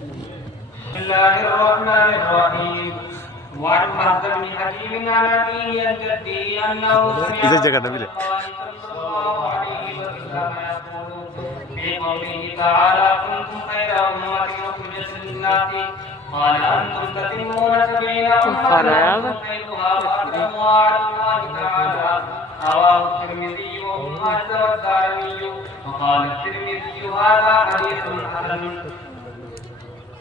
بسم الله الرحمن الرحيم. وعن حمزة بن حكيم عن أبيه عن جده أنه سمع رسول الله صلى الله عليه وسلم يقول في قوله تعالى: كنتم خير أمة أخرجت للناس قال أنتم تتمون 70 أمة وأنتم خيرها وأكرمها على الله تعالى. رواه الترمذي وابن ماجه والدارمي. وقال الترمذي: هذا حديث حسن.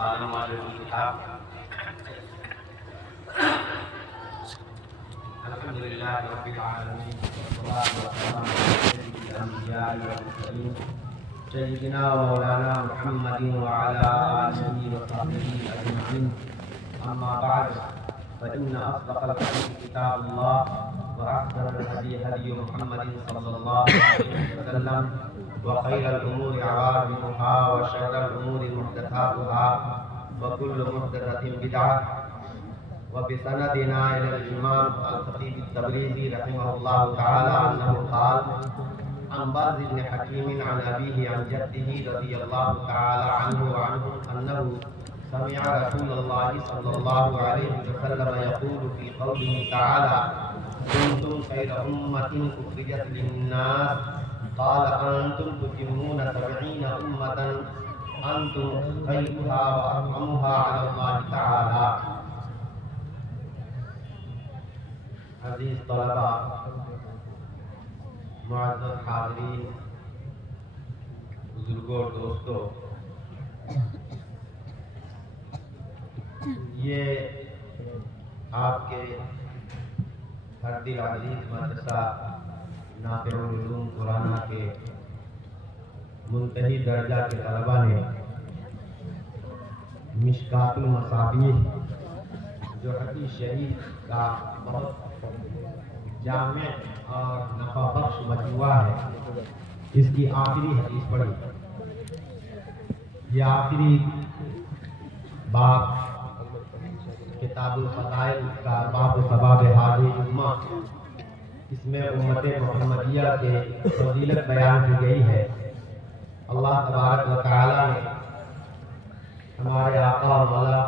قال مؤلف الكتاب: الحمد لله رب العالمين والصلاة والسلام على سيد الأنبياء والمرسلين سيدنا ومولانا محمد وعلى آله وصحبه أجمعين. أما بعد، فإن أصدق الحديث كتاب الله وأحسن الهدي هدي محمد صلى الله عليه وسلم وخير الأمور عوامها وشر الأمور محدثاتها وكل محدثة بدعة. وبسندنا إلى الإمام الخطيب التبريزي رحمه الله تعالى أنه قال: عن باز بن حكيم عن أبيه عن جده رضي الله تعالى عنه وعنهم أنه سمع رسول الله صلى الله عليه وسلم يقول في قوله تعالى: كنتم خير أمة أخرجت للناس قال أنتم تتمون 70 أمة أنتم خيرها وأكرمها على الله تعالى. عزیز طلباء، معزز حاضرین، بزرگوں اور دوستوں، یہ آپ کے فرد عزیز مدرسہ نافع العلوم قرآن کے منتہی درجہ کے طلباء نے مشکات المصابیح جو حدیث شریف کا بہت جامع اور نفع بخش مجموعہ ہے، اس کی آخری حدیث پڑھی. یہ آخری باب کتاب الفضائل کا باب ثواب حاجی الامہ، اس میں امت محمدیہ کے فضیلت بیان کی گئی ہے. اللہ تبارک و تعالی نے ہمارے آقا و مولا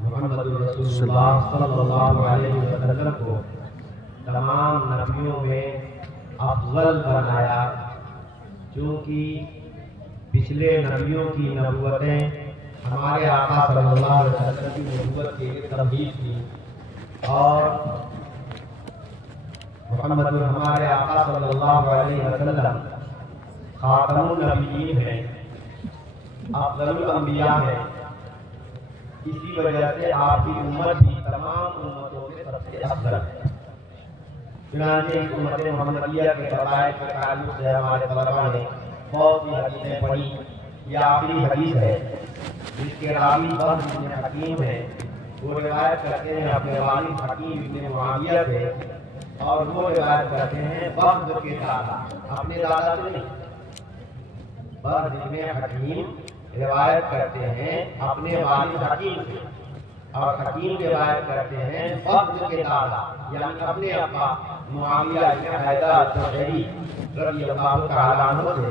محمد رسول اللہ صلی اللہ علیہ وسلم کو تمام نبیوں میں افضل بنایا، چونکہ پچھلے نبیوں کی نبوتیں ہمارے آقا صلی اللہ علیہ وسلم کی نبوت کے لیے تمہید تھی، اور محمد ہمارے آقا صلی اللہ علیہ وسلم خاتم النبیین ہیں، افضل الانبیاء ہیں. اسی وجہ سے آپ کی امت بھی تمام امتوں میں سب سے افضل ہے. چنانچہ اس امت محمدیہ کے فضائل کے تعلق سے ہمارے طلباء نے بہت سی حدیثیں پڑھی. یہ آخری حدیث ہے جس کے راوی باز بن حکیم ہے. وہ روایت کرتے ہیں اپنے والد حکیم بن معاویہ سے، اور وہ روایت کرتے ہیں باز کے دادا، اپنے دادا سے نہیں. باز بن حکیم روایت کرتے ہیں اپنے والد حکیم سے، اور حکیم روایت کرتے ہیں باز کے دادا یعنی اپنے ابا معاویہ بن حیدر الجوہری رضی اللہ تعالیٰ عنہ سے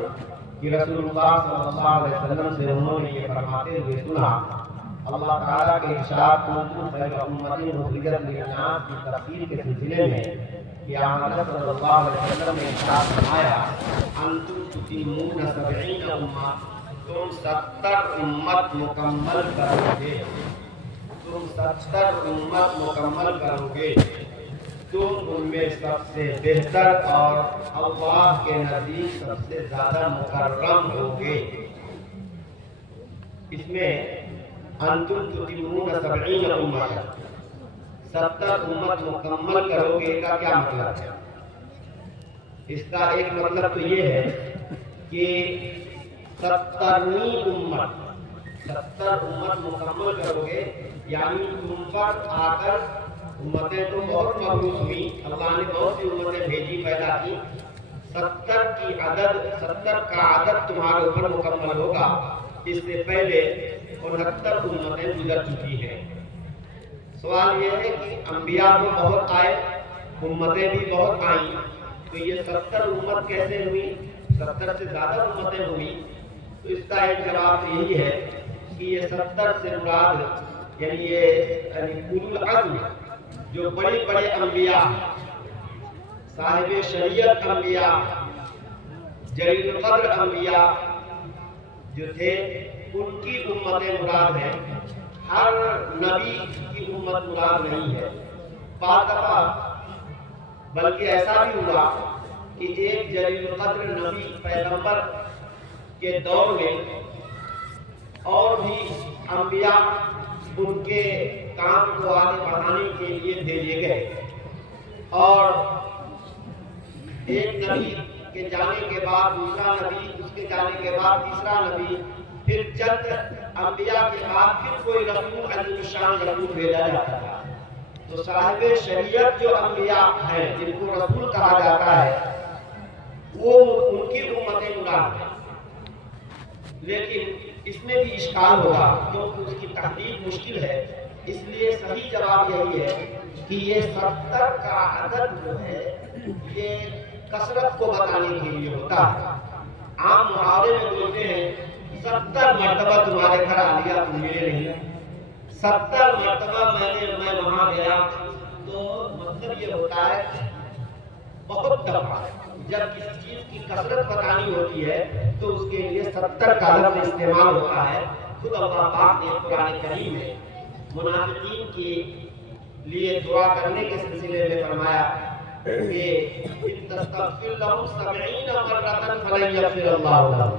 کہ رسول اللہ صلی اللہ علیہ وسلم سے انہوں نے یہ فرماتے ہوئے سنا. اللہ تعالیٰ کے ارشاد کنتم خیر امۃ اخرجت للناس کی تفسیر کے سلسلے میں کہ آمد صلی اللہ علیہ وسلم نے ارشاد فرمایا: انتم تتمون 70 امہ، تم 70 امت مکمل کرو گے، تم 70 امت مکمل کرو گے، تم ان میں سب سے بہتر اور اللہ کے نزدیک سب سے زیادہ مکرم ہوگے. اس میں انتم تتمون 70 امت، 70 امت مکمل کرو گے کا کیا مطلب ہے؟ اس کا ایک مطلب تو یہ ہے کہ 70ویں امت 70 امت مکمل کرو گے، یعنی تم پر آ کر امتیں تو بہت مبعوث ہوئی، اللہ نے بہت سی امتیں بھیجی پیدا کی. 70 کا عدد تمہارے اوپر مکمل ہوگا. اس سے پہلے 69 امتیں گزر چکی ہیں. سوال یہ ہے کہ انبیاء تو بہت آئے، امتیں بھی بہت آئیں، تو یہ 70 امت کیسے ہوئی؟ 70 سے زیادہ امتیں ہوئی. تو اس کا ایک جواب یہی ہے کہ یہ 70 سے مراد یعنی یہ اولو العزم جو بڑے بڑے انبیاء، صاحب شریعت انبیاء، جلیل القدر انبیاء جو تھے ان کی امتیں مراد ہیں، ہر نبی کی امت مراد نہیں ہے۔ بعض دفعہ بلکہ ایسا بھی ہوا کہ ایک جلیل القدر نبی پیغمبر کے دور میں اور بھی انبیاء ان کے کام کو آگے بڑھانے کے لیے بھیجے گئے، اور ایک نبی کے جانے کے بعد دوسرا نبی، اس کے جانے کے بعد تیسرا نبی، پھر چند انبیاء کے بعد پھر کوئی رسول عظیم الشان رسول بھیجا جاتا تھا۔ تو صاحب شریعت جو انبیاء ہیں جن کو رسول کہا جاتا ہے وہ ان کی امتیں مراد ہیں، لیکن اس میں بھی اشکال ہوگا کیونکہ اس کی تحقیق مشکل ہے، اس لیے صحیح جواب یہی ہے کہ یہ 70 کا عدد جو ہے یہ کثرت کو بتانے کے لیے ہوتا ہے۔ عام محاورے میں بولتے ہیں 70 مرتبہ تمہارے گھر آ لیا تم ملے نہیں، 70 مرتبہ میں وہاں گیا، تو مطلب یہ ہوتا ہے بہت دفعہ جب کسی چیز کی کثرت بتانی ہوتی ہے تو اس کے لیے 70 کا لفظ استعمال ہوتا ہے۔ خود اللہ پاک نے قرآن کریم میں منافقین کے لیے دعا کرنے کے سلسلے میں فرمایا کہ ان تستغفر لهم 70 مرة فلن يغفر الله لهم،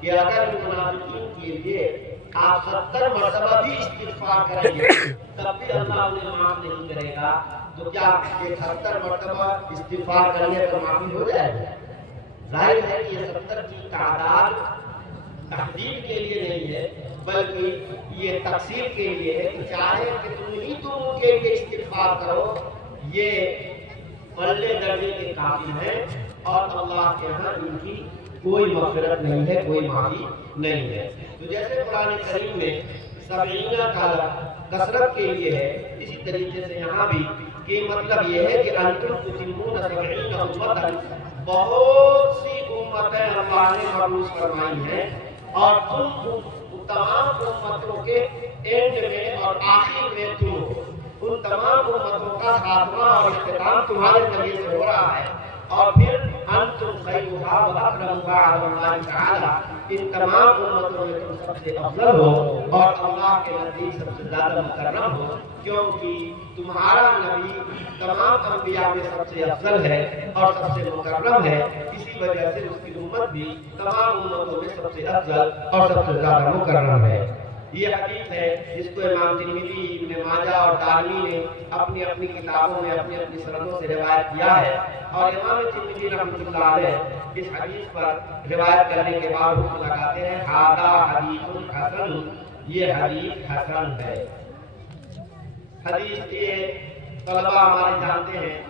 کہ اگر منافقین کے لیے آپ 70 مرتبہ بھی استغفار کریں گے تب بھی اللہ انہیں معاف نہیں کرے گا، تو کیا 70 مرتبہ استغفار کرنے پر معافی ہو جائے گا؟ ظاہر ہے کہ یہ 70 کی تعداد تحدید کے لیے نہیں ہے بلکہ یہ تقسیم کے لیے ہے، چاہے کہ تم ان کے لیے استغفار کرو، یہ اعلی درجے کے کافی ہیں اور اللہ کے ہاں ان کی کوئی مغفرت نہیں ہے، کوئی معافی نہیں ہے۔ تو جیسے قرآن کریم میں 70 کا کثرت کے لیے ہے، اسی طریقے سے یہاں بھی کہ مطلب یہ ہے کہ انتم تتمون 70 امتا، بہت سی امتیں اللہ نے مبعوث فرمائی ہیں اور تم تمام امتوں کے اینڈ میں اور آخر میں تم ہو، ان تمام امتوں کا خاتمہ اور اختتام تمہارے ذریعے سے ہو رہا ہے، اور پھر انتم خیرھا واکرمھا علی اللہ تعالی، ان تمام امتوں میں تم سب سے افضل ہو اور اللہ کے نزدیک سب سے زیادہ مکرم ہو، کیونکہ تمہارا نبی تمام انبیاء میں سب سے افضل ہے اور سب سے مکرم ہے، اسی وجہ سے اس کی امت بھی تمام امتوں میں سب سے افضل اور سب سے زیادہ مکرم ہے۔ یہ حدیث ہے جس کو امام ترمذی، ابن ماجہ اور دارمی نے اپنی اپنی کتابوں میں اپنی اپنی سندوں سے روایت کیا ہے، اور امام ترمذی رحمۃ اللہ علیہ اس حدیث پر روایت کرنے کے بعد حکم لگاتے ہیں ھذا حدیث حسن، یہ حدیث حسن ہے۔ حدیث یہ طلبہ ہمارے جانتے ہیں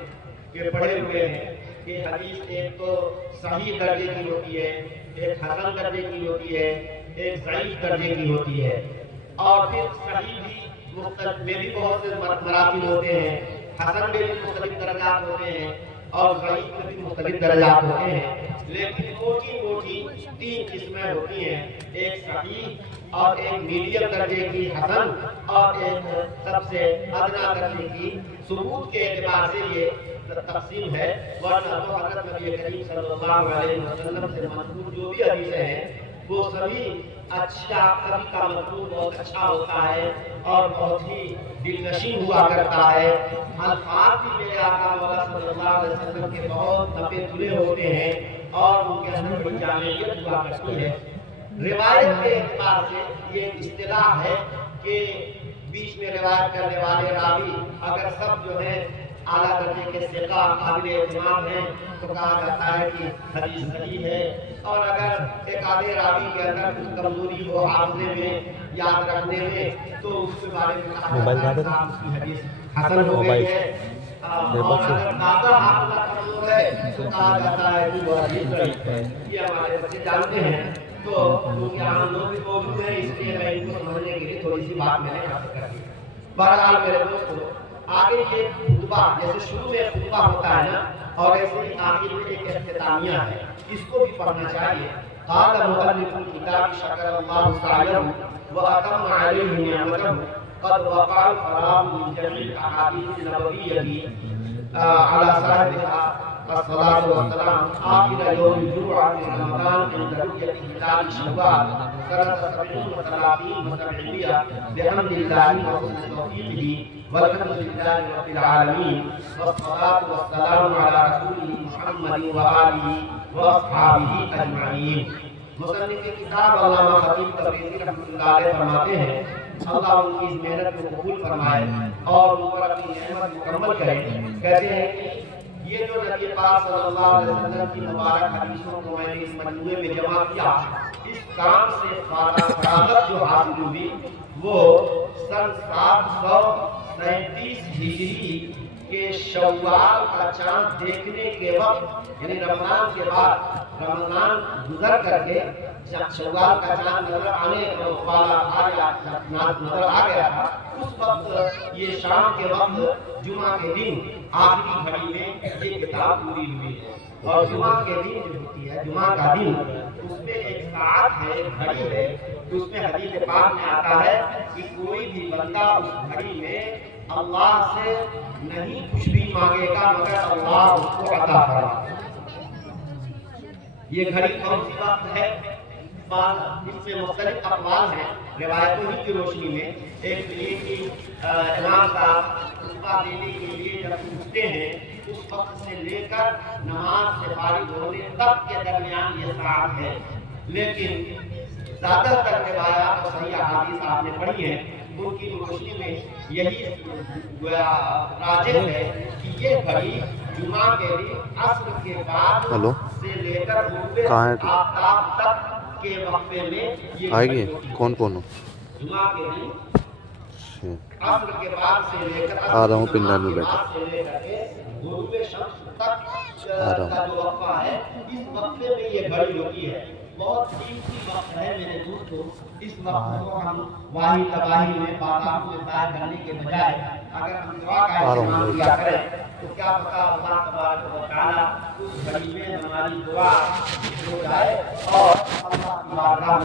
کہ پڑھے ہوئے ہیں کہ حدیث ایک تو صحیح درجے کی ہوتی ہے، ایک حسن درجے کی ہوتی ہے، ایک ضعیف درجے کی ہوتی ہے، اور پھر صحیح بھی مختلف میں بھی بہت سے مراتب ہوتے ہیں، حسن میں بھی مختلف درجات ہوتے ہیں اور ضعیف میں بھی مختلف درجات ہوتے ہیں، لیکن موٹی موٹی 3 قسمیں ہوتی ہیں، ایک صحیح اور ایک میڈیم درجے کی حسن اور ایک سب سے ادنا درجے کی۔ ثبوت کے اعتبار سے یہ تقسیم ہے، ورنہ تو حضرت نبی کریم صلی اللہ علیہ وسلم سے منقول جو بھی حدیثیں ہیں وہ سبھی اچھا، سبھی کا مضمون بہت اچھا ہوتا ہے اور بہت ہی دلنشین ہوا کرتا ہے، الفاظ بھی میرے آقا مولا صلی اللہ علیہ وسلم کے بہت نپے تلے ہوتے ہیں اور ان کے اندر بڑی جامعیت ہوا کرتی ہے۔ روایت کے اعتبار سے یہ اصطلاح ہے کہ بیچ میں روایت کرنے والے راوی اگر سب جو ہیں اعلیٰ درجے کے ثقہ قابل اعتماد ہیں تو کہا جاتا ہے کہ حدیث صحیح ہے، اور اگر ایک آدھے راوی کے اندر کچھ کمزوری ہو حافظے میں، یاد رکھنے میں، تو اس کے بارے میں کہا جاتا ہے اس کی حدیث حسن ہو گئی ہے، اور اگر تازہ حافظہ کمزور ہے تو کہا جاتا ہے کہ وہ حدیث ضعیف ہے۔ یہ ہمارے بچے جانتے ہیں، تو کیونکہ عام لوگ بھی موجود ہیں اس لیے میں ان کو سمجھنے کے لیے تھوڑی سی بات میں نے یہاں کر دی۔ بہرحال میرے دوستو، آگے یہ خطبہ جیسے شروع میں خطبہ ہوتا ہے نا، اور ایسے ہی آخر میں ایک اختتامیہ ہے، اس کو بھی پڑھنا چاہیے۔ قال مؤلف الکتاب شکر اللہ سعیہ وأتم عليه نعمته قد وقع الفراغ من جميع الأحاديث النبوية على صاحبها الصلاة والسلام آخر يوم الجمعة في رمضان عند رؤية هلال شوال سنة 37 و700 بحمد الله وحسن توفيقه والحمد لله رب العالمين والصلاة والسلام على رسوله محمد وآله وأصحابه أجمعين. مصنف کتاب علامہ خطیب تبریزی رحمۃ اللہ علیہ فرماتے ہیں اللہ ان کی اس محنت کو قبول فرمائے اور ان پر اپنی نعمت مکمل کرے. کہتے ہیں کہ یہ جو نبی پاک صلی اللہ علیہ وسلم کی مبارک حدیثوں کو میں نے اس مجموعے میں جمع کیا، اس کام سے فراغت جو حاصل ہوئی وہ سن 737 ہجری کے شوال کا چاند دیکھنے کے وقت، یعنی رمضان کے بعد، رمضان گزر کر کے جب شوال کا چاند نظر آنے والا نظر آ گیا تھا، اس وقت یہ شام کے وقت جمعہ کے دن آخری گھڑی میں یہ کتاب پوری ہوئی ہے. اور جمعہ کے دن جو ہوتی ہے، جمعہ کا دن، اس میں ایک ساعت ہے، گھڑی ہے. اس میں حدیث پاک میں آتا ہے کہ کوئی بھی بندہ اس گھڑی میں اللہ سے نہیں کچھ بھی مانگے گا مگر اللہ اس کو عطا کرے. یہ گھڑی کون سی وقت ہے؟ اس میں مختلف اقوال ہیں روایتوں کی روشنی میں. ایک یہ کہ امام صاحب خطبہ دینے کے لیے جب اٹھتے ہیں اس وقت سے لے کر نماز سے فارغ ہونے تک کے درمیان یہ ساعت ہے. لیکن زیادہ تر روایات اور صحیح احادیث آپ نے پڑھی ہیں، ان کی روشنی میں یہی راجح ہے کہ یہ گھڑی جمعہ کے دن عصر کے بعد سے لے کر غروب آفتاب تک کے وقفے میں یہ گھڑی ہوتی ہے. کون کون ہو؟ جمعہ کے دن عصر کے بعد سے لے کر آ رہا ہوں پنڈال میں بیٹھا غروب شمس تک کا جو وقفہ ہے، اس وقفے میں یہ گھڑی ہوتی ہے. بہت قیمتی وقت ہے میرے دوستو. اس وقت کو ہم واہی تباہی میں پاتاب میں ضائع کرنے کے بجائے اگر ہم دعا کا اہتمام کیا کریں تو کیا پتہ اللہ تبارک و تعالیٰ اس گھڑی میں ہماری دعا ہو جائے اور اللہ کی بارگاہ